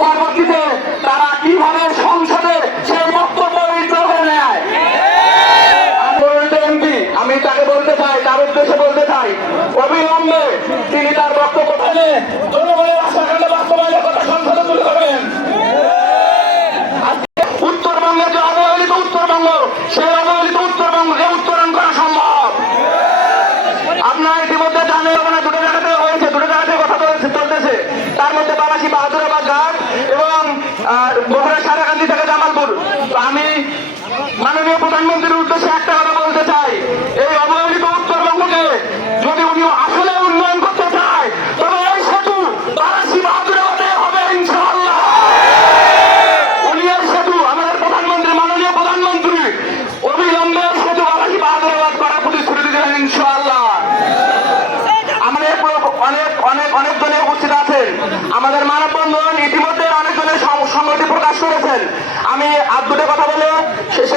পরবর্তীতে তারা কিভাবে সংসদে সেই বক্তব্য করে নেয়। আমি তাকে বলতে চাই, তার উদ্দেশ্যে বলতে চাই, অবিলম্বে তিনি তার বক্তব্য ফেলে জনগণের আশা-আকাঙ্ক্ষা বাস্তবায়নের কথা সংসদে তুলে ধরবেন। উত্তরবঙ্গে যে অবহেলিত উত্তরবঙ্গ, সেই অবহেলিত উত্তরবঙ্গকে উত্তরণ করা সম্ভব। আপনারা ইতিমধ্যে জানেন ওখানে দুটো জায়গাতে হয়েছে, দুটো জায়গাতে কথা চলতেছে, তার মধ্যে বালাসী বাহাদুরাবাদ ঘাট এবং বগুড়া সারাকান্দি থেকে জামালপুর। আমি মাননীয় প্রধানমন্ত্রীর উদ্দেশ্যে একটা কথা বলতে চাই, এই অবহেলিত উত্তরবঙ্গকে যদি উনি আসলে উন্নয়ন করতে চায় তবে এই সেতু বালাসী বাহাদুরাবাদে হবে ইনশাআল্লাহ। উনি এই সেতু আমাদের প্রধানমন্ত্রী, মাননীয় প্রধানমন্ত্রী অবিলম্বে সেতু বালাসী বাহাদুরাবাদ করার প্রতিশ্রুতি দিলেন ইনশাআল্লাহ। আমাদের অনেকজনে উপস্থিত আছেন, আমাদের মানববন্ধন ইতিমধ্যে অনেকজনের সংহতি প্রকাশ করেছেন। আমি আর দুটো কথা বলে শেষ